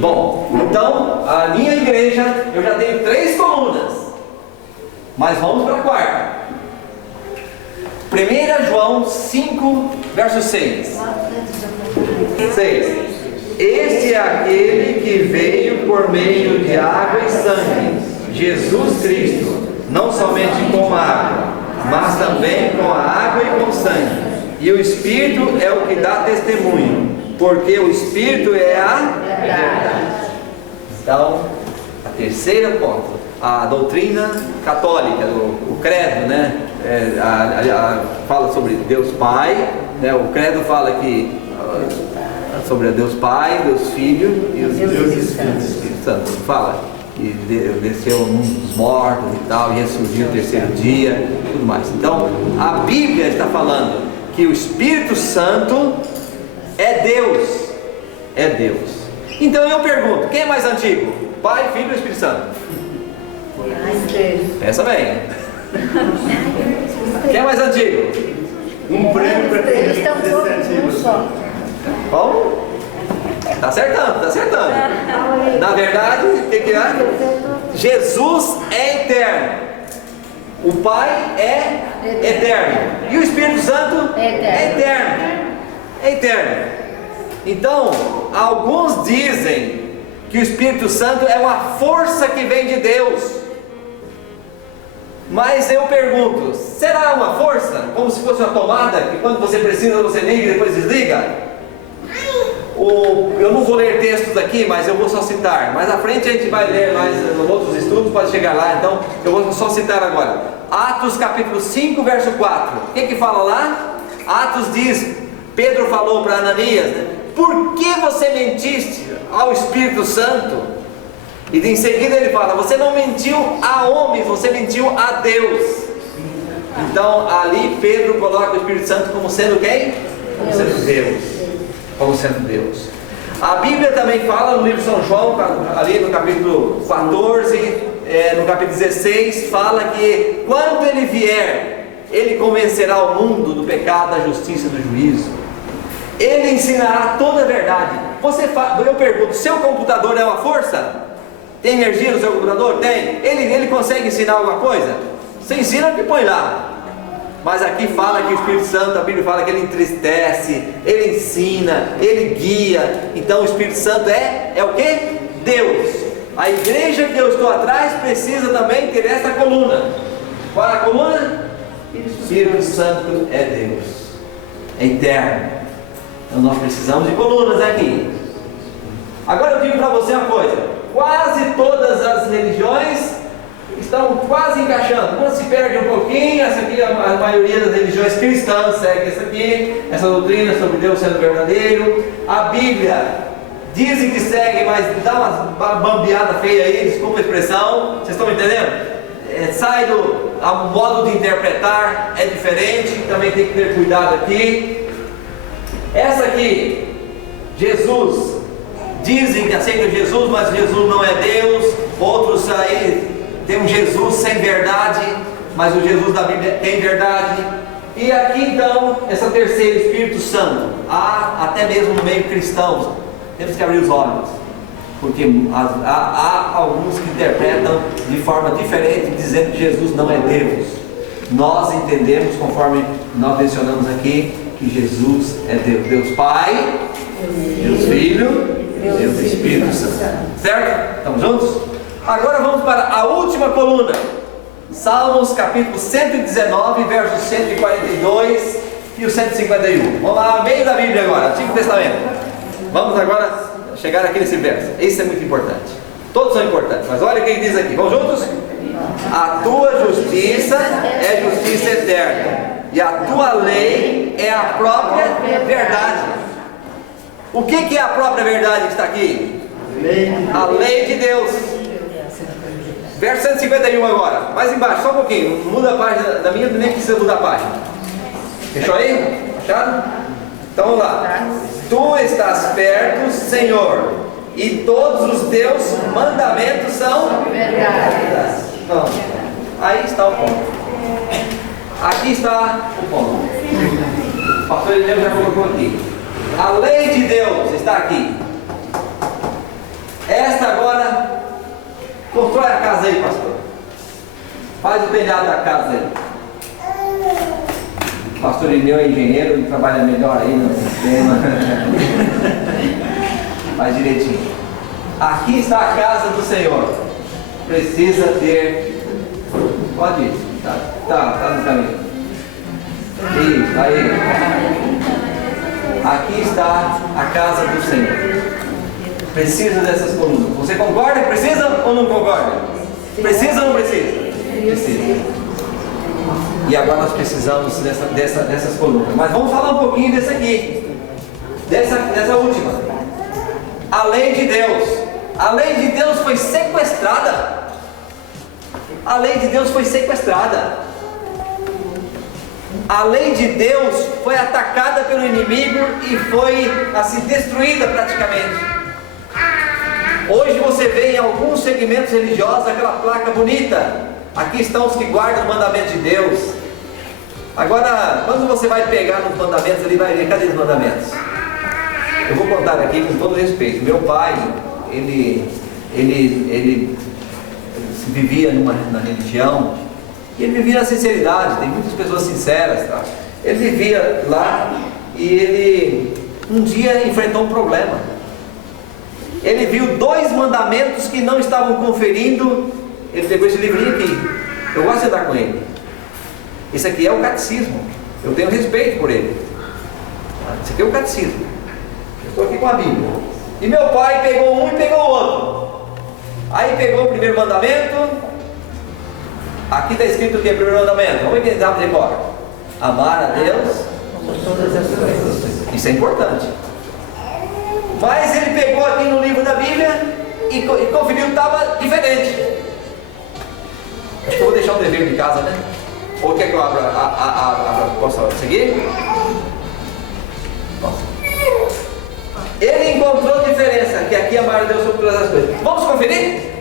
Bom, então a minha igreja, eu já tenho 3 colunas, mas vamos para a quarta. 1 João 5, verso 6. Este é aquele que veio por meio de água e sangue, Jesus Cristo, não somente com água, mas também com a água e com sangue. E o Espírito é o que dá testemunho, porque o Espírito é a verdade. Então, a terceira ponto, a doutrina católica, o credo, né? Fala sobre Deus Pai, né? O credo fala que sobre Deus Pai, Deus Filho e o Deus Espírito Santo. Fala que desceu no mundo dos mortos e tal, e ressurgiu no terceiro dia e tudo mais. Então, a Bíblia está falando que o Espírito Santo é Deus. É Deus. Então eu pergunto, quem é mais antigo? Pai, Filho ou Espírito Santo? Pensa bem. Quem é mais antigo? Um prêmio para quem Eles estão todos um só. Como? Está acertando, está acertando. Na verdade, o que é? Jesus é eterno. O Pai é eterno. E o Espírito Santo é eterno. É eterno. Então, alguns dizem que o Espírito Santo é uma força que vem de Deus. Mas eu pergunto, será uma força? Como se fosse uma tomada, que quando você precisa você liga e depois desliga? Eu não vou ler textos aqui, mas eu vou só citar. Mais à frente a gente vai ler mais outros estudos, pode chegar lá, então eu vou só citar agora. Atos capítulo 5, verso 4. O que fala lá? Atos diz, Pedro falou para Ananias, né? Por que você mentiste ao Espírito Santo? E em seguida ele fala, você não mentiu a homens, você mentiu a Deus. Então ali Pedro coloca o Espírito Santo como sendo quem? Como sendo Deus. Como sendo Deus. A Bíblia também fala no livro de São João, ali no capítulo 14, no capítulo 16, fala que quando ele vier, ele convencerá o mundo do pecado, da justiça e do juízo. Ele ensinará toda a verdade. Eu pergunto, seu computador é uma força? Tem energia no seu computador? Tem. Ele consegue ensinar alguma coisa? Você ensina o que põe lá. Mas aqui fala que o Espírito Santo, a Bíblia fala que ele entristece, ele ensina, ele guia. Então o Espírito Santo é o que? Deus. A igreja que eu estou atrás precisa também ter essa coluna. Qual é a coluna? O Espírito Santo é Deus, é eterno. Então nós precisamos de colunas aqui. Agora eu digo para você uma coisa, quase todas as religiões estão quase encaixando. Quando se perde um pouquinho, essa aqui, a maioria das religiões cristãs segue essa aqui, essa doutrina sobre Deus sendo verdadeiro. A Bíblia dizem que segue, mas dá uma bambeada feia aí, desculpa a expressão, vocês estão me entendendo? Sai do modo de interpretar, é diferente, também tem que ter cuidado aqui. Essa aqui, Jesus, dizem que aceitam Jesus, mas Jesus não é Deus. Outros aí tem um Jesus sem verdade, mas o Jesus da Bíblia tem verdade. E aqui então, essa terceira, Espírito Santo, há até mesmo no meio cristão, temos que abrir os olhos, porque há alguns que interpretam de forma diferente, dizendo que Jesus não é Deus. Nós entendemos, conforme nós mencionamos aqui, que Jesus é Deus, Deus Pai, Deus Filho, Deus Espírito Santo. Certo? Estamos juntos? Agora vamos para a última coluna, Salmos capítulo 119, versos 142 e o 151. Vamos lá, meio da Bíblia agora, Antigo Testamento. Vamos agora chegar aqui nesse verso. Esse é muito importante. Todos são importantes, mas olha o que ele diz aqui. Vamos juntos? A tua justiça é justiça eterna, e a tua lei é a própria verdade. O que é a própria verdade que está aqui? A lei de Deus. Verso 151 agora, mais embaixo, só um pouquinho, não muda a página da minha, nem precisa mudar a página. Fechou aí? Fechado? Então vamos lá. Tu estás perto, Senhor, e todos os teus mandamentos são verdade. Aí está o ponto. Aqui está o ponto. O pastor Eliel já colocou aqui. A lei de Deus está aqui. Esta agora, constrói a casa aí, pastor. Faz o telhado da casa aí. O pastor Eliel é engenheiro e trabalha melhor aí no sistema. Faz direitinho. Aqui está a casa do Senhor. Precisa ter. Pode ir. Tá no caminho. Isso, aí. Aqui está a casa do Senhor. Precisa dessas colunas. Você concorda que precisa ou não concorda? Precisa ou não precisa? Precisa. E agora nós precisamos dessas colunas. Mas vamos falar um pouquinho dessa aqui. Dessa última. A lei de Deus. A lei de Deus foi sequestrada. A lei de Deus foi sequestrada. A lei de Deus foi atacada pelo inimigo e foi assim destruída praticamente. Hoje você vê em alguns segmentos religiosos aquela placa bonita. Aqui estão os que guardam o mandamento de Deus. Agora, quando você vai pegar nos mandamentos, ele vai ver, cadê os mandamentos? Eu vou contar aqui com todo respeito. Meu pai, ele vivia na religião, e ele vivia na sinceridade. Tem muitas pessoas sinceras, tá? Ele vivia lá e ele um dia enfrentou um problema. Ele viu 2 mandamentos que não estavam conferindo. Ele pegou esse livrinho aqui. Eu gosto de andar com ele. Esse aqui é o catecismo. Eu tenho respeito por ele. Esse aqui é o catecismo. Eu estou aqui com a Bíblia. E meu pai pegou um e pegou o outro. Aí pegou o primeiro mandamento. Aqui está escrito o que é o primeiro mandamento? Vamos entender de cor. Amar a Deus por todas as coisas. Isso é importante. Mas ele pegou aqui no livro da Bíblia e conferiu que estava diferente. Acho que eu vou deixar o dever de casa, né? Ou quer que eu abra? Posso seguir? Posso. Ele encontrou diferença, que aqui amar a Deus sobre todas as coisas. Vamos conferir?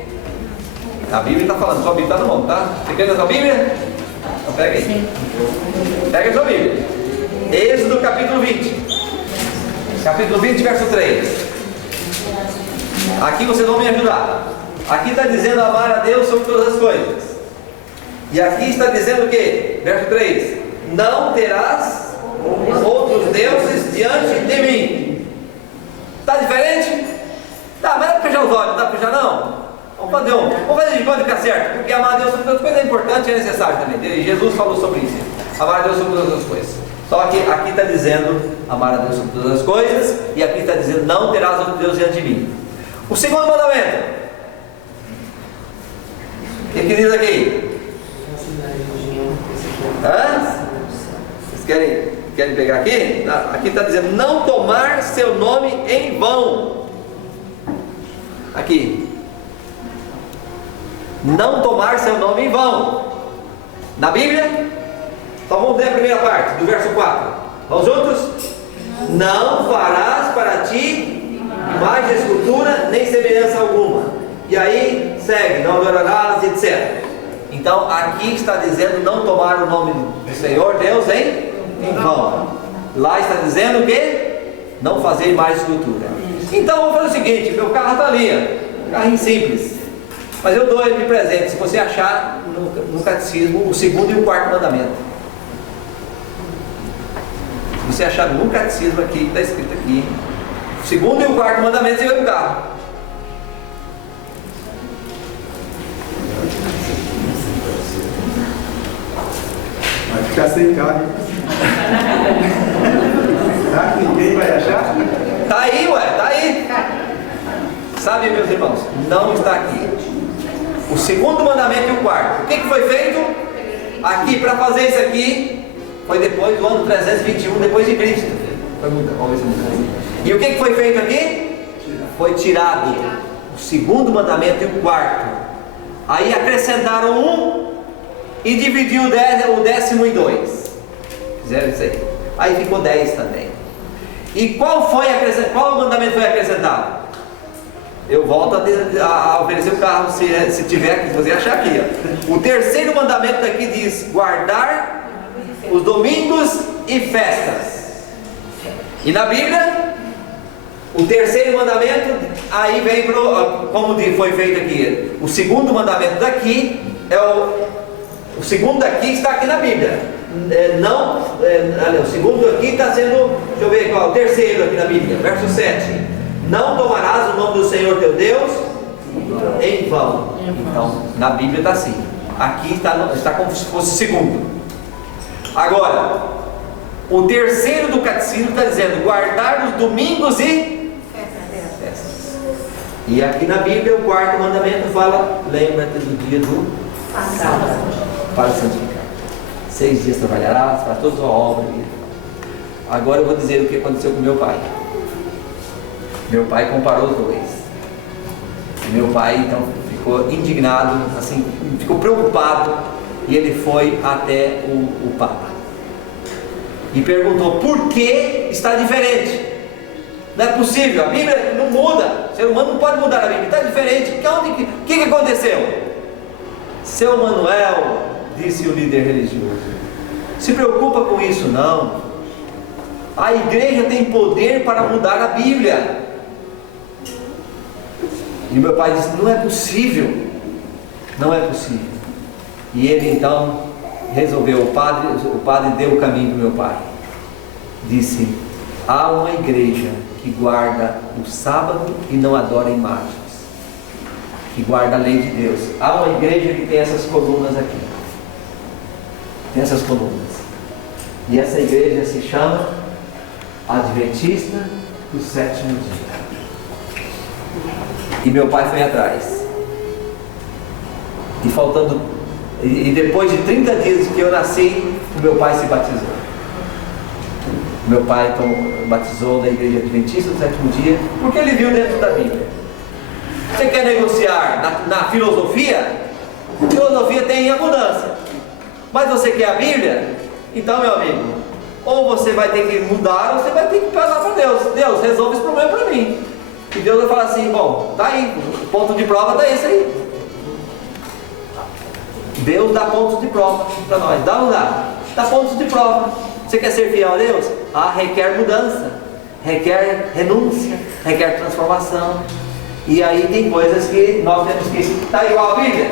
A Bíblia está falando, sua Bíblia está na mão, tá? Você quer ler a sua Bíblia? Então pega aí. Pega a sua Bíblia. Êxodo capítulo 20. Capítulo 20, verso 3. Aqui vocês vão me ajudar. Aqui está dizendo amar a Deus sobre todas as coisas. E aqui está dizendo o que? Verso 3. Não terás outros deuses diante de mim. Está diferente? Tá, mas dá para fechar os olhos, não dá para fechar não? Vamos fazer de conta que ficar certo. Porque amar a Deus sobre todas as coisas é importante e é necessário também. Jesus falou sobre isso. Amar a Deus sobre todas as coisas. Só que aqui está dizendo amar a Deus sobre todas as coisas. E aqui está dizendo não terás outro Deus diante de mim. O segundo mandamento. O que diz aqui? Hã? Vocês querem pegar aqui? Aqui está dizendo não tomar seu nome em vão. Aqui. Não tomar seu nome em vão. Na Bíblia, só vamos ler a primeira parte, do verso 4. Vamos juntos? Não farás para ti imagem de escultura, nem semelhança alguma. E aí segue, não adorarás, etc. Então aqui está dizendo não tomar o nome do Senhor Deus em vão. Lá está dizendo que não fazer imagem de escultura. Então vamos fazer o seguinte, meu carro está ali, um carrinho simples. Mas eu dou ele de presente, se você achar no catecismo o segundo e o quarto mandamento. Se você achar no catecismo aqui, está escrito aqui, o segundo e o quarto mandamento, você vai no carro. Vai ficar sem carro. Será que ninguém vai achar? Está aí, está aí. Sabe, meus irmãos, não está aqui. O segundo mandamento e o quarto. O que foi feito? Aqui, para fazer isso aqui, foi depois do ano 321 depois de Cristo. E o que foi feito aqui? Foi tirado o segundo mandamento e o quarto. Aí acrescentaram um e dividiu o 10º em 2. Fizeram isso aí. Aí ficou 10 também. E qual mandamento foi acrescentado? eu volto a oferecer o carro se tiver, se você achar aqui. Ó. O terceiro mandamento daqui diz: guardar os domingos e festas. E na Bíblia, o terceiro mandamento, aí vem como foi feito aqui. O segundo mandamento daqui o segundo daqui está aqui na Bíblia. O segundo aqui está sendo, deixa eu ver qual, o terceiro aqui na Bíblia, verso 7. Não tomarás o nome do Senhor teu Deus em vão. Então, na Bíblia está assim. Aqui está como se fosse o segundo. Agora, o terceiro do catecismo está dizendo: guardar os domingos e festas. E aqui na Bíblia, o quarto mandamento fala: lembra-te do dia do sábado para santificar. 6 dias trabalharás, para toda a sua obra. Agora eu vou dizer o que aconteceu com meu pai. Meu pai comparou os dois. Meu pai então ficou indignado, assim, ficou preocupado, e ele foi até o Papa e perguntou: por que está diferente? Não é possível, a Bíblia não muda, o ser humano não pode mudar a Bíblia, está diferente. O que aconteceu? Seu Manuel, disse o líder religioso, se preocupa com isso não. A igreja tem poder para mudar a Bíblia. E meu pai disse: não é possível, não é possível. E ele então resolveu, o padre deu o caminho para meu pai. Disse: há uma igreja que guarda o sábado e não adora imagens, que guarda a lei de Deus. Há uma igreja que tem essas colunas aqui, tem essas colunas, e essa igreja se chama Adventista do Sétimo Dia. E meu pai foi atrás, e depois de 30 dias que eu nasci, o meu pai se batizou. Meu pai então batizou na igreja Adventista do Sétimo Dia, porque ele viu dentro da Bíblia. Você quer negociar na filosofia? Filosofia tem abundância. Mas você quer a Bíblia? Então, meu amigo, ou você vai ter que mudar, ou você vai ter que pedir para Deus: Deus, resolve esse problema para mim. E Deus vai falar assim: bom, tá aí, o ponto de prova está esse aí. Deus dá pontos de prova para nós. Dá ou não dá? Dá pontos de prova. Você quer ser fiel a Deus? Requer mudança, requer renúncia, requer transformação. E aí tem coisas que nós temos que estar igual à Bíblia.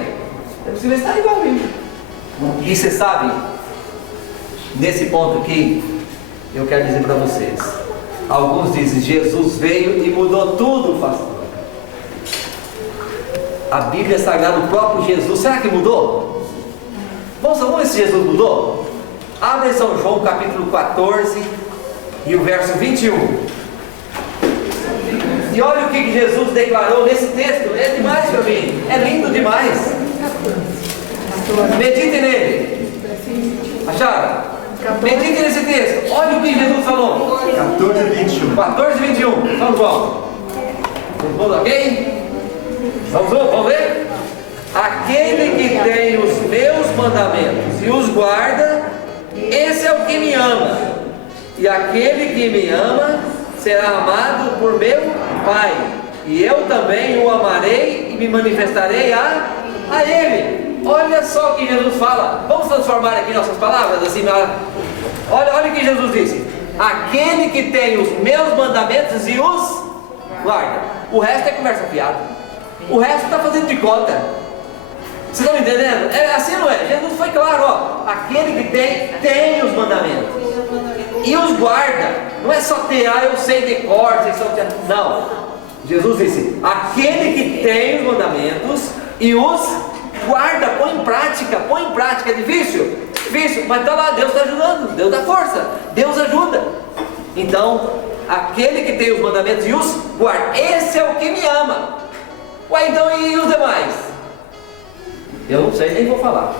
Temos que ver se está igual à Bíblia. E você sabe, nesse ponto aqui, eu quero dizer para vocês: alguns dizem, Jesus veio e mudou tudo, pastor. A Bíblia Sagrada, o próprio Jesus, será que mudou? Vamos ver se Jesus mudou? Abre São João capítulo 14 e o verso 21. E olha o que Jesus declarou nesse texto. É demais para mim, é lindo demais. Medite nele. Acharam? Medite nesse texto. Olha o que Jesus falou. 14 e 21. 14 e 21. São João. Tudo ok? Vamos ver? Aquele que tem os meus mandamentos e os guarda, esse é o que me ama. E aquele que me ama será amado por meu Pai. E eu também o amarei e me manifestarei a ele. Olha só o que Jesus fala. Vamos transformar aqui nossas palavras assim. Olha o que Jesus disse: aquele que tem os meus mandamentos e os guarda. O resto é conversa fiada. O resto está fazendo de conta. Vocês estão entendendo? É assim, não é? Jesus foi claro, ó. Aquele que tem os mandamentos e os guarda. Não é só ter, eu sei de cor, não. Jesus disse: aquele que tem os mandamentos e os guarda, põe em prática. É difícil? Difícil, mas está lá, Deus está ajudando, Deus dá força, Deus ajuda. Então, aquele que tem os mandamentos e os guarda, esse é o que me ama. Ué, então e os demais? Eu não sei, nem vou falar.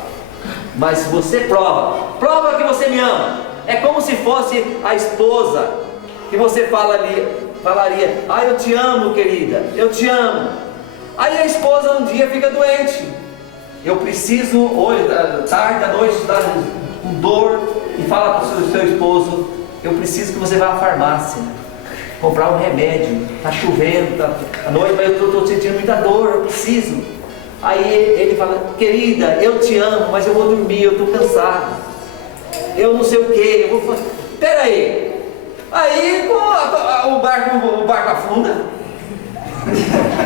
Mas você prova que você me ama. É como se fosse a esposa que você falaria: eu te amo, querida, eu te amo. Aí a esposa um dia fica doente. Eu preciso, hoje, tarde, à noite, está com dor, e fala para o seu esposo: eu preciso que você vá à farmácia. comprar um remédio, está chovendo, tá à noite, mas eu estou sentindo muita dor, eu preciso. Aí ele fala: querida, eu te amo, mas eu vou dormir, eu estou cansado, eu não sei o que, eu vou fazer. Espera aí. Aí o barco afunda.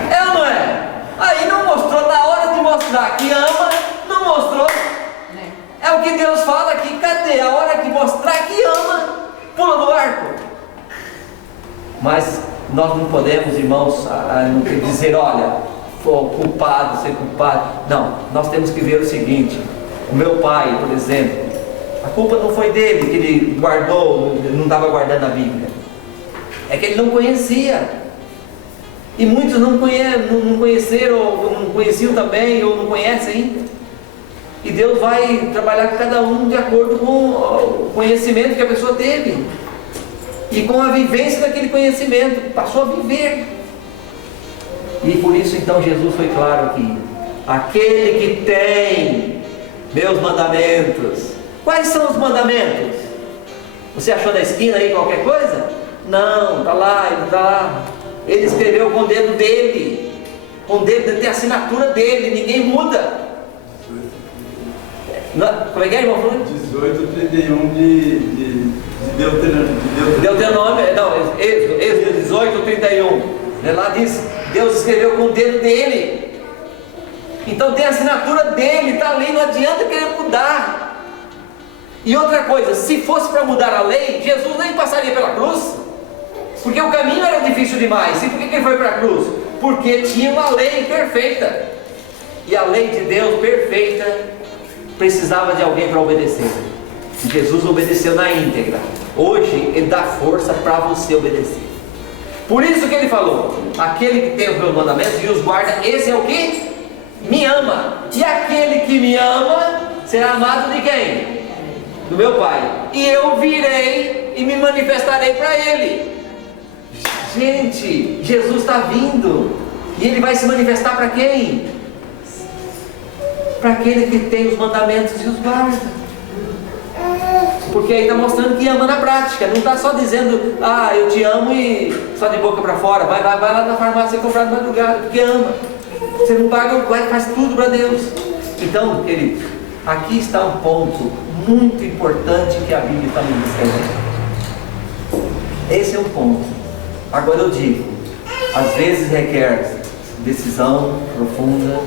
É ou não é? Aí não mostrou, na hora de mostrar que ama, não mostrou. É o que Deus fala aqui. Cadê a hora de mostrar que ama? Pula do barco. Mas nós não podemos, irmãos, dizer: olha, foi culpado, ser culpado. Não, nós temos que ver o seguinte: o meu pai, por exemplo, a culpa não foi dele, que ele guardou, não estava guardando a Bíblia. É que ele não conhecia. E muitos não conheceram, ou não conheciam também, ou não conhecem ainda. E Deus vai trabalhar com cada um de acordo com o conhecimento que a pessoa teve. E com a vivência daquele conhecimento, passou a viver. E por isso então Jesus foi claro aqui: aquele que tem meus mandamentos. Quais são os mandamentos? Você achou na esquina aí qualquer coisa? Não, está lá, ele está lá. Ele escreveu com o dedo dele, com o dedo, tem a assinatura dele, ninguém muda. Como é que é, irmão? 18:31 de Deuteronômio, não, Êxodo 18:31. Lá diz: Deus escreveu com o dedo dele. Então tem a assinatura dele, está ali, não adianta querer mudar. E outra coisa, se fosse para mudar a lei, Jesus nem passaria pela cruz. Porque o caminho era difícil demais. E por que ele foi para a cruz? Porque tinha uma lei perfeita. E a lei de Deus perfeita precisava de alguém para obedecer. E Jesus obedeceu na íntegra. Hoje ele dá força para você obedecer. Por isso que ele falou: aquele que tem os meus mandamentos e os guarda, esse é o que? Me ama. E aquele que me ama será amado de quem? Do meu Pai. E eu virei e me manifestarei para ele. Gente, Jesus está vindo. E ele vai se manifestar para quem? Para aquele que tem os mandamentos e os guarda. Porque aí está mostrando que ama na prática. Não está só dizendo: ah, eu te amo, e só de boca para fora. Vai lá na farmácia comprar de madrugada, porque ama. Você não paga, faz tudo para Deus. Então, querido, aqui está um ponto muito importante que a Bíblia está me descrevendo. Esse é um ponto. Agora eu digo: às vezes requer decisão profunda.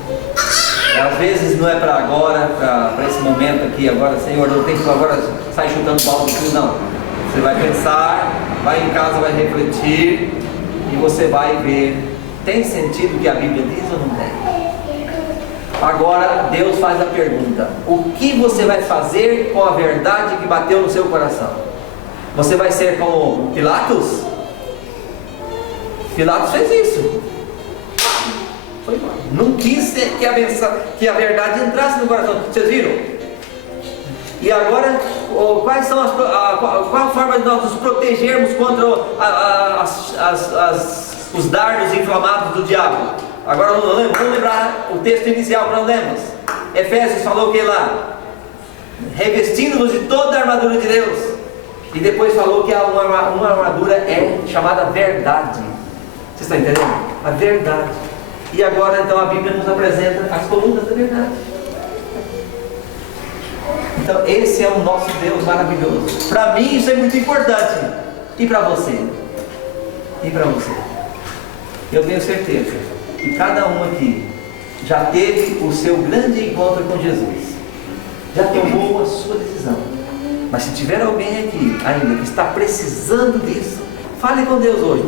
Às vezes não é para agora, para esse momento aqui, agora, Senhor, eu tenho que agora sair chutando balde aqui. Não. Você vai pensar, vai em casa, vai refletir, e você vai ver: tem sentido o que a Bíblia diz ou não tem? Agora Deus faz a pergunta: o que você vai fazer com a verdade que bateu no seu coração? Você vai ser como Pilatos? Pilatos fez isso. Foi mal. Não quis que a verdade entrasse no coração. Vocês viram? E agora, qual a forma de nós nos protegermos contra os dardos inflamados do diabo? Agora vamos lembrar o texto inicial que nós lemos. Efésios falou o que lá? Revestindo-nos de toda a armadura de Deus. E depois falou que uma armadura é chamada verdade. Vocês estão entendendo? A verdade. E agora então a Bíblia nos apresenta as colunas da verdade. Então esse é o nosso Deus maravilhoso. Para mim isso é muito importante. E para você? E para você? Eu tenho certeza que cada um aqui já teve o seu grande encontro com Jesus. Já tomou a sua decisão. Mas se tiver alguém aqui ainda que está precisando disso, fale com Deus hoje,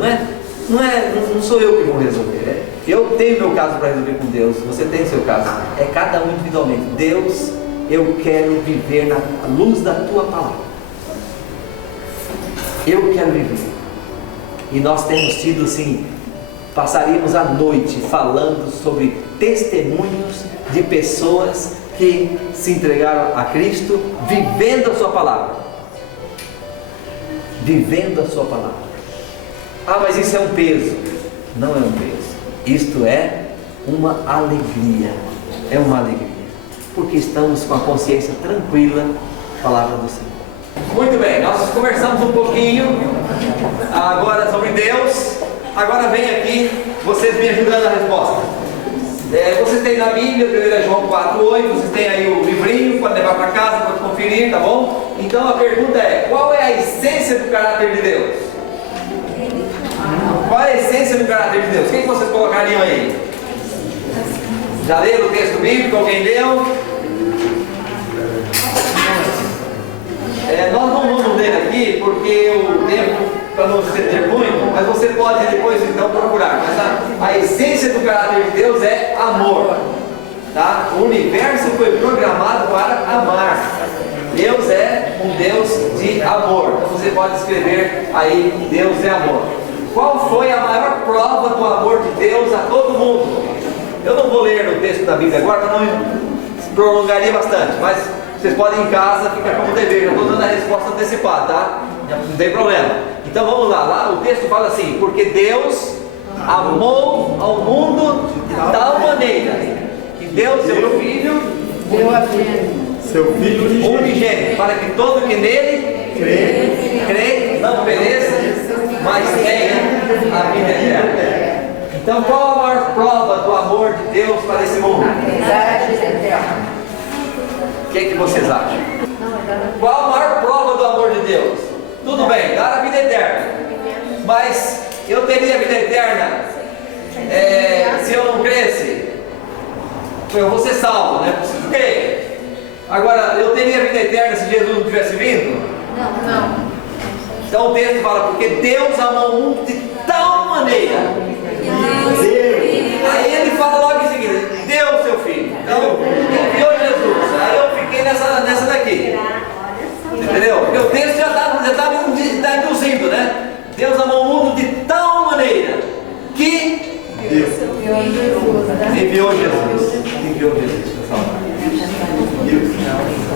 não sou eu que vou resolver. Eu tenho meu caso para resolver com Deus, você tem seu caso. É cada um individualmente. Deus, eu quero viver na luz da tua palavra. Eu quero viver. E nós temos tido assim, passaríamos a noite falando sobre testemunhos de pessoas que se entregaram a Cristo, vivendo a sua palavra. Vivendo a sua palavra. Ah, mas isso é um peso. Não é um peso. Isto é uma alegria. É uma alegria. Porque estamos com a consciência tranquila, palavra do Senhor. Muito bem, nós conversamos um pouquinho agora sobre Deus. Agora vem aqui, vocês me ajudando na resposta. Vocês têm na Bíblia, 1 João 4:8, vocês têm aí o livrinho, pode levar para casa, pode conferir, tá bom? Então a pergunta é, qual é a essência do caráter de Deus? Qual é a essência do caráter de Deus? Quem que vocês colocariam aí? Já leram o texto bíblico? Alguém leu? Nós não vamos ler aqui porque o tempo, para não se estender muito, mas você pode depois então procurar. Mas a essência do caráter de Deus é amor. Tá? O universo foi programado para amar. Deus é um Deus de amor. Então você pode escrever aí, Deus é amor. Qual foi a maior prova do amor de Deus a todo mundo? Eu não vou ler o texto da Bíblia agora, para não prolongaria bastante, mas vocês podem em casa ficar como dever. Eu estou dando a resposta antecipada, tá? Não tem problema. Então vamos lá. Lá o texto fala assim: porque Deus amou ao mundo de tal maneira que deu seu Filho, Seu Filho unigênito, para que todo que nele crê, não pereça, mas tenha a vida eterna. Então qual a maior prova do amor de Deus para esse mundo? O que vocês acham? Qual a maior prova do amor de Deus? Tudo bem, dar a vida eterna. Mas eu teria a vida eterna se eu não cresce? Eu vou ser salvo, né? Preciso crer. Agora, eu teria a vida eterna se Jesus não tivesse vindo? Não. Então o texto fala, porque Deus amou o mundo de tal maneira. Aí ele fala logo em seguida, deu seu Filho. Então, enviou Jesus. Aí eu fiquei nessa daqui. Entendeu? Porque o texto já está induzindo, né? Deus amou o mundo de tal maneira que enviou Jesus. Enviou Jesus para salvar.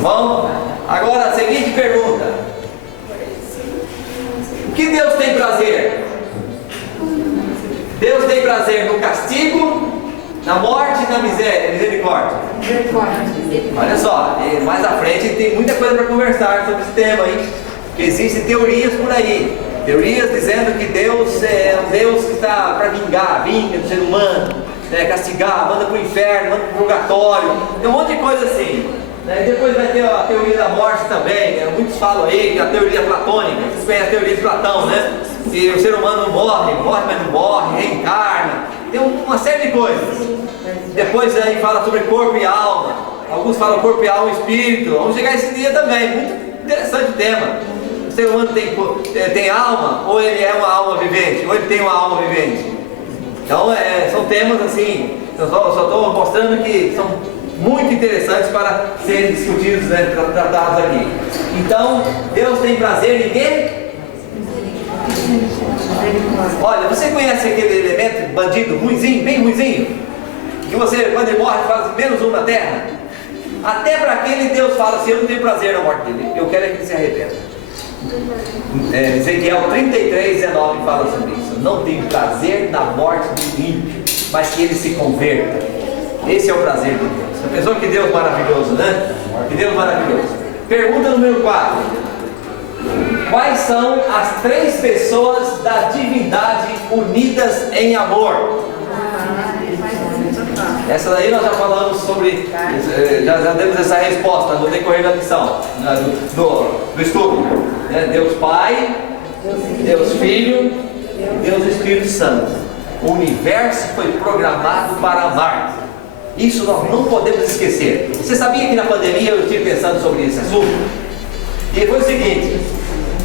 Bom, agora a seguinte pergunta: o que Deus tem prazer? Deus tem prazer no castigo, na morte e na misericórdia. Olha só, mais à frente tem muita coisa para conversar sobre esse tema, hein? Porque existem teorias por aí. Teorias dizendo que Deus é um Deus que está para vinga do ser humano, castigar, manda para o inferno, manda para o purgatório. Tem um monte de coisa assim. E depois vai ter a teoria da morte também, né? Muitos falam aí que a teoria platônica, vocês conhecem a teoria de Platão, né? Que o ser humano morre, mas não morre, reencarna. Tem uma série de coisas. Depois aí fala sobre corpo e alma. Alguns falam corpo e alma e espírito. Vamos chegar a esse dia também. Muito interessante o tema. O ser humano tem alma, ou ele é uma alma vivente, ou ele tem uma alma vivente. Então são temas assim. Eu só estou mostrando que são muito interessantes para serem discutidos, né, tratados aqui. Então, Deus tem prazer em quê? Olha, você conhece aquele elemento bandido ruinzinho, bem ruinzinho? Que você, quando ele morre, faz menos um na terra? Até para aquele Deus fala assim: eu não tenho prazer na morte dele, eu quero é que ele se arrependa. Ezequiel 33:19 fala sobre isso. Não tenho prazer na morte do ímpio, mas que ele se converta. Esse é o prazer de Deus. Você pensou que Deus maravilhoso, né? Que Deus maravilhoso. Pergunta número 4. Quais são as 3 pessoas da divindade unidas em amor? Essa daí nós já falamos sobre, já demos essa resposta no decorrer da lição, do estudo. Deus Pai, Deus Filho, Deus Espírito Santo. O universo foi programado para amar. Isso nós não podemos esquecer. Você sabia que na pandemia eu estive pensando sobre esse assunto? E foi o seguinte,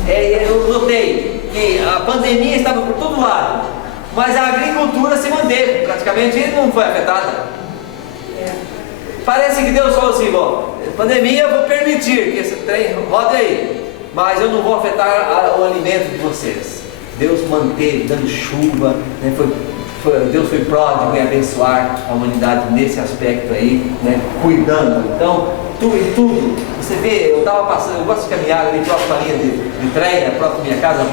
eu notei que a pandemia estava por todo lado, mas a agricultura se manteve, praticamente não foi afetada. Parece que Deus falou assim: bom, pandemia eu vou permitir que esse trem rode aí, mas eu não vou afetar o alimento de vocês. Deus manteve, dando chuva, né? Deus foi pródigo em abençoar a humanidade nesse aspecto aí, né? Cuidando. Então, tudo. Você vê, eu estava passando, eu gosto de caminhar ali próximo à linha de trem, próximo à minha casa,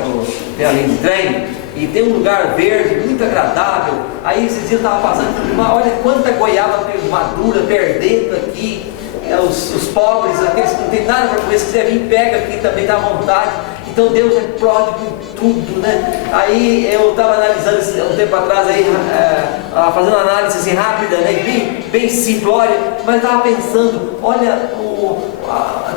tem a linha de trem, e tem um lugar verde, muito agradável. Aí esses dias eu estava passando, olha quanta goiaba madura perdendo aqui. os pobres, aqueles que não tem nada para comer, se quiser vir, pega aqui também, dá vontade. Então Deus é pródigo em tudo, né? Aí eu estava analisando um tempo atrás, aí, fazendo uma análise assim, rápida, né? bem simplória, mas estava pensando, olha,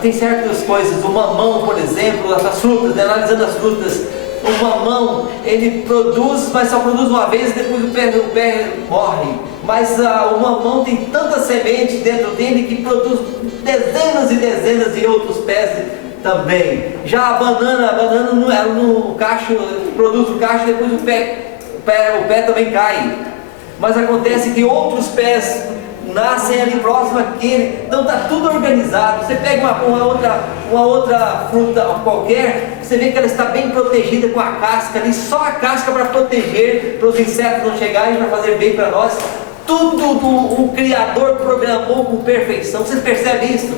tem certas coisas, o mamão, por exemplo, essas frutas, né? Analisando as frutas, o mamão, ele produz, mas só produz uma vez e depois o pé morre. Mas o mamão tem tanta semente dentro dele que produz dezenas e dezenas de outros pés também. Já a banana no cacho, produz o cacho e depois o pé também cai. Mas acontece que outros pés nascem ali próximo àquele, então está tudo organizado. Você pega uma outra fruta qualquer, você vê que ela está bem protegida com a casca ali, só a casca para proteger, para os insetos não chegarem, para fazer bem para nós. Tudo o Criador programou com perfeição. Vocês percebem isso?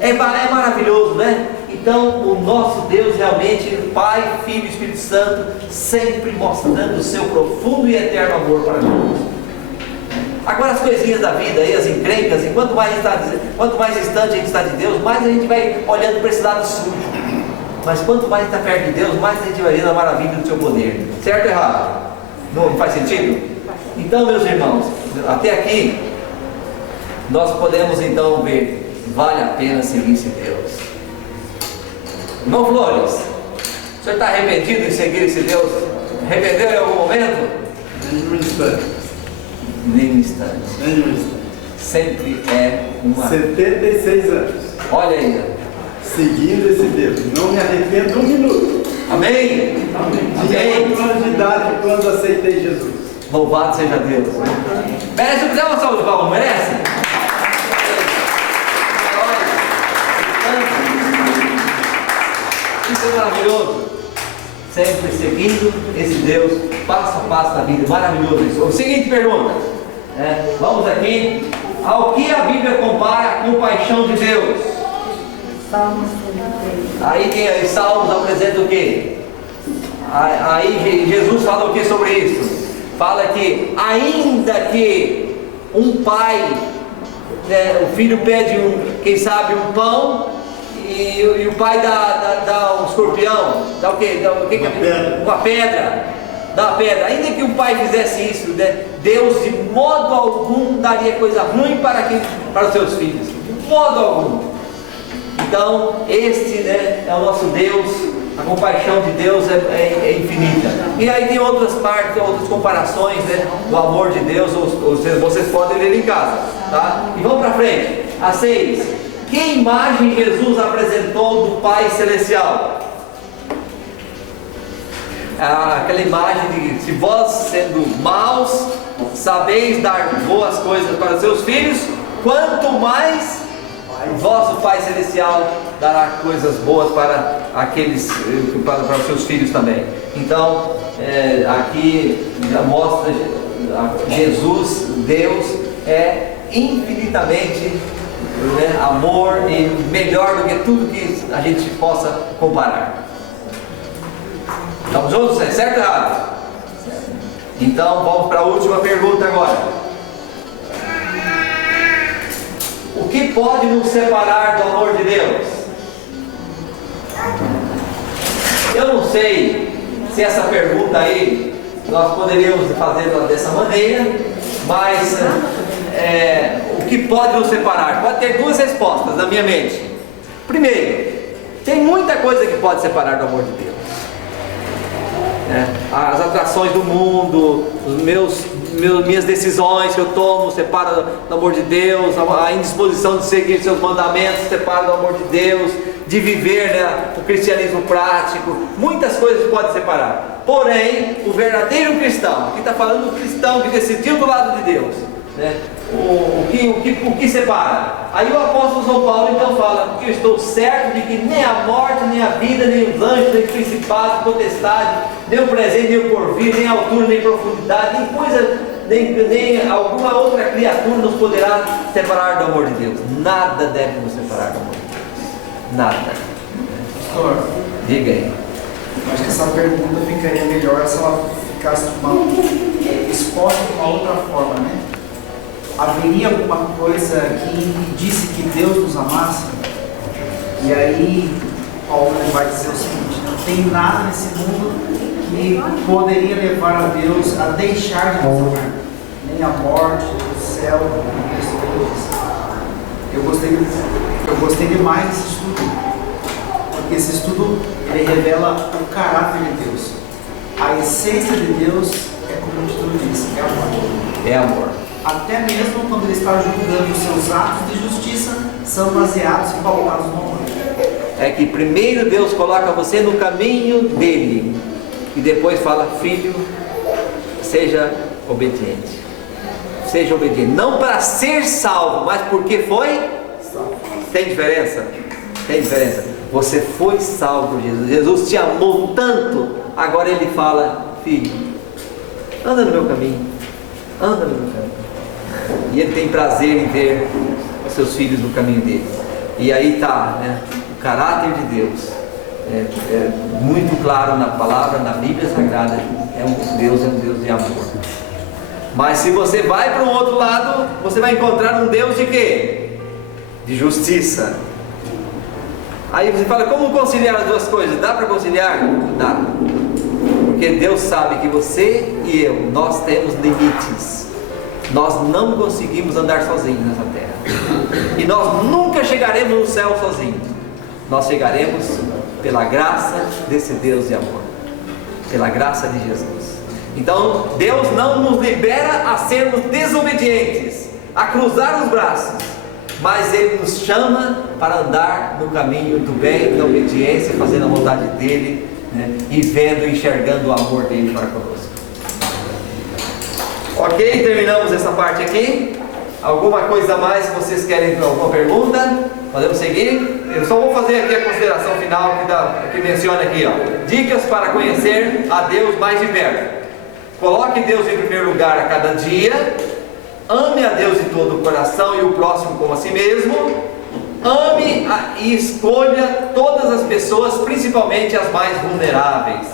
É maravilhoso, né? Então o nosso Deus realmente, Pai, Filho e Espírito Santo, sempre mostrando o seu profundo e eterno amor para nós. Agora as coisinhas da vida aí, as encrencas, e quanto mais distante a gente está de Deus, mais a gente vai olhando para esse lado sujo. Mas quanto mais a gente está perto de Deus, mais a gente vai vendo a maravilha do seu poder. Certo ou errado? Não faz sentido? Então, meus irmãos, até aqui nós podemos então ver, vale a pena seguir esse Deus. Irmão Flores, o senhor está arrependido em seguir esse Deus? Arrependeu em algum momento? Nenhum instante. Nenhum instante. Nenhum instante. Sempre é uma... 76 anos. Olha aí. Seguindo esse Deus. Não me arrependo um minuto. Amém? Amém. Tinha 8 anos de idade quando aceitei Jesus. Louvado seja Deus. Merece uma salva de palmas, merece? Isso é maravilhoso. Sempre seguindo esse Deus, passo a passo da vida. Maravilhoso isso. O seguinte pergunta. Vamos aqui. Ao que a Bíblia compara a compaixão de Deus? Salmos 33. Aí tem Salmos apresenta o quê? Aí Jesus fala o que sobre isso? Fala que ainda que um pai, o filho pede quem sabe um pão e o pai dá um escorpião, dá o quê? Uma pedra. Dá uma pedra. Ainda que o pai fizesse isso, Deus de modo algum daria coisa ruim para os seus filhos. De modo algum. Então, este é o nosso Deus. A compaixão de Deus é infinita. E aí tem outras partes, outras comparações do amor de Deus, vocês podem ler em casa, tá? E vamos para frente. A 6. Que imagem Jesus apresentou do Pai Celestial? Aquela imagem de se vós sendo maus, sabeis dar boas coisas para os seus filhos, quanto mais o vosso Pai Celestial dará coisas boas para para os seus filhos também. Então, aqui já mostra Jesus, Deus é infinitamente amor e melhor do que tudo que a gente possa comparar. Estamos juntos? É certo ou errado? Então, vamos para a última pergunta agora. O que pode nos separar do amor de Deus? Eu não sei se essa pergunta aí nós poderíamos fazer dessa maneira, mas o que pode nos separar? Pode ter duas respostas na minha mente. Primeiro, tem muita coisa que pode separar do amor de Deus. As atrações do mundo, minhas decisões que eu tomo separam do amor de Deus, a indisposição de seguir seus mandamentos separa do amor de Deus, de viver o cristianismo prático, muitas coisas podem separar. Porém, o verdadeiro cristão, aqui está falando do cristão que decidiu do lado de Deus, o que separa? Aí o apóstolo São Paulo então fala: porque eu estou certo de que nem a morte, nem a vida, nem os anjos, nem principados, potestade, nem o presente, nem o porvir, nem a altura, nem profundidade, nem alguma outra criatura nos poderá separar do amor de Deus. Nada deve nos separar do amor de Deus. Nada. Pastor, Diga aí. acho que essa pergunta ficaria melhor se ela ficasse exposta de uma outra forma, né? haveria alguma coisa que impedisse que Deus nos amasse? E aí Paulo vai dizer o seguinte: não tem nada nesse mundo que poderia levar a Deus a deixar de nos amar, nem a morte, o céu, nem isso que ele disse. Eu gostei demais desse estudo, porque esse estudo ele revela o caráter de Deus. A essência de Deus é, como o título diz, é amor. É amor. Até mesmo quando ele está julgando os seus atos de justiça, são baseados e pautados no amor. É que primeiro Deus coloca você no caminho dele e depois fala: filho, seja obediente. Seja obediente, não para ser salvo, mas porque foi salvo. Tem diferença? Tem diferença. Você foi salvo por Jesus. Jesus te amou tanto. Agora ele fala: filho, anda no meu caminho. Anda no meu caminho. E ele tem prazer em ver os seus filhos no caminho dele. E aí está, né, o caráter de Deus. É muito claro na palavra, na Bíblia Sagrada. Deus é um Deus de amor. Mas se você vai para um outro lado, você vai encontrar um Deus de quê? De justiça. Aí você fala: como conciliar as duas coisas? Dá para conciliar? Dá. Porque Deus sabe que você e eu, nós temos limites. Nós não conseguimos andar sozinhos nessa terra. E nós nunca chegaremos no céu sozinhos. Nós chegaremos pela graça desse Deus de amor. Pela graça de Jesus. Então, Deus não nos libera a sermos desobedientes, a cruzar os braços, mas Ele nos chama para andar no caminho do bem, da obediência, fazendo a vontade dEle, né? E vendo e enxergando o amor dEle para conosco. Ok, terminamos essa parte aqui. Alguma coisa a mais que vocês querem, alguma pergunta? Podemos seguir? Eu só vou fazer aqui a consideração final que menciona aqui, ó. Dicas para conhecer a Deus mais de perto. Coloque Deus em primeiro lugar a cada dia. Ame a Deus de todo o coração e o próximo como a si mesmo. Ame e escolha todas as pessoas, principalmente as mais vulneráveis.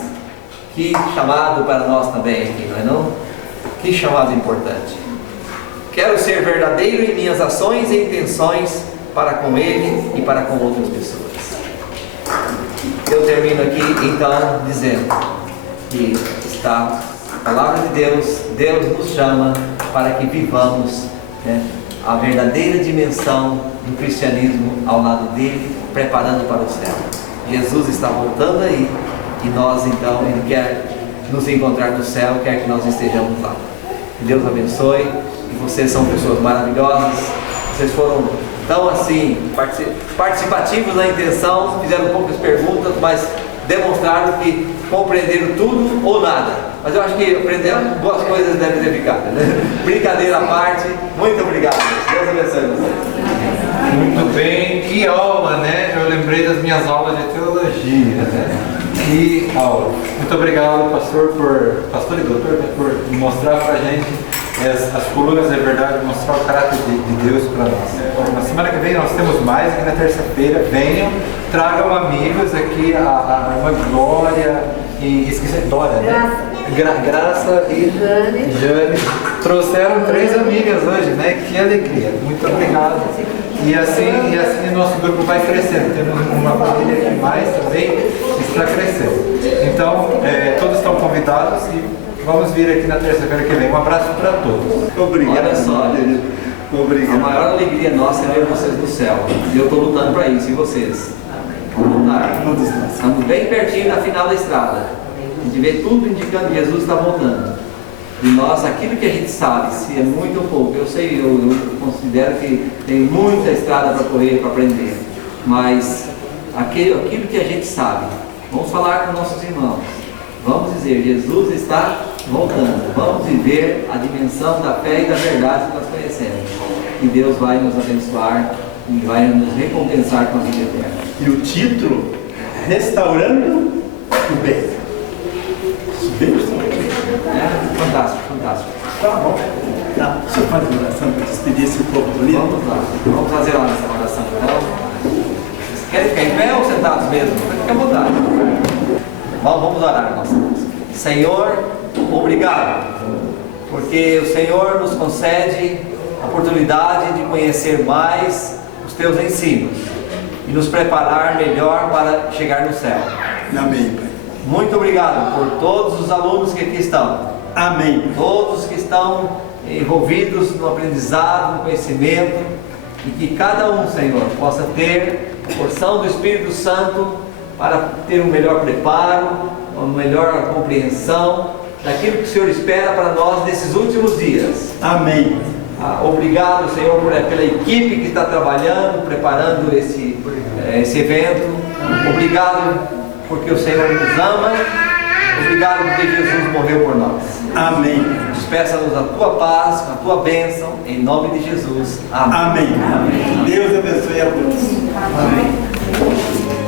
Que chamado para nós também aqui, não é não? Que chamado importante. Quero ser verdadeiro em minhas ações e intenções para com Ele e para com outras pessoas. Eu termino aqui então dizendo que está a palavra de Deus. Deus nos chama para que vivamos, né, a verdadeira dimensão do cristianismo ao lado dele, preparando para o céu. Jesus está voltando aí e nós então, Ele quer nos encontrar no céu, quer que nós estejamos lá. Que Deus abençoe. E vocês são pessoas maravilhosas. Vocês foram tão assim participativos na intenção, fizeram poucas perguntas, mas demonstraram que compreenderam tudo ou nada. Mas eu acho que aprenderam boas coisas, devem ter ficado, né? Brincadeira à parte, muito obrigado. Deus abençoe vocês. Muito bem, que aula, né? Eu lembrei das minhas aulas de teologia, né? Que aula. Muito obrigado, pastor e doutor, por mostrar pra gente as colunas da verdade, mostrar o caráter de Deus para nós. Na semana que vem nós temos mais, aqui na terça-feira. Venham, tragam amigos aqui, a irmã Glória e esqueci, Dora, né? Graça e Jane. Trouxeram 3 amigas hoje, né? Que alegria. Muito obrigado. E assim nosso grupo vai crescendo. Temos uma família aqui mais também, está crescendo. Então, todos estão convidados e vamos vir aqui na terça-feira que vem. Um abraço para todos. Obrigado. Olha só, obrigado. a maior alegria nossa é ver vocês no céu. E eu estou lutando para isso, e vocês? Vamos lutar. Estamos bem pertinho da final da estrada. A gente vê tudo indicando que Jesus está voltando. E nós, aquilo que a gente sabe, se é muito ou pouco, eu sei, eu considero que tem muita estrada para correr, para aprender. Mas aquilo que a gente sabe, vamos falar com nossos irmãos. Vamos dizer, Jesus está voltando. Vamos viver a dimensão da fé e da verdade que nós conhecemos. E Deus vai nos abençoar e vai nos recompensar com a vida eterna. E o título, Restaurando o Bem. Fantástico, fantástico. Tá bom. Tá. Deixa eu fazer uma oração para despedir esse povo do livro. Vamos lá, vamos fazer lá nessa oração então. Vocês querem ficar em pé ou sentados mesmo? Fica à vontade. Vamos orar, nossa Deus. Senhor, obrigado, porque o Senhor nos concede a oportunidade de conhecer mais os teus ensinos e nos preparar melhor para chegar no céu. Amém, Pai. Muito obrigado por todos os alunos que aqui estão. Amém. Todos que estão envolvidos no aprendizado, no conhecimento, e que cada um, Senhor, possa ter a porção do Espírito Santo para ter um melhor preparo, uma melhor compreensão daquilo que o Senhor espera para nós nesses últimos dias. Amém. Obrigado, Senhor, pela equipe que está trabalhando, preparando esse evento. Obrigado porque o Senhor nos ama. Obrigado porque Jesus morreu por nós. Amém. Despeça-nos a tua paz, a tua bênção, em nome de Jesus. Amém. Amém. Amém. Deus abençoe a todos. Amém.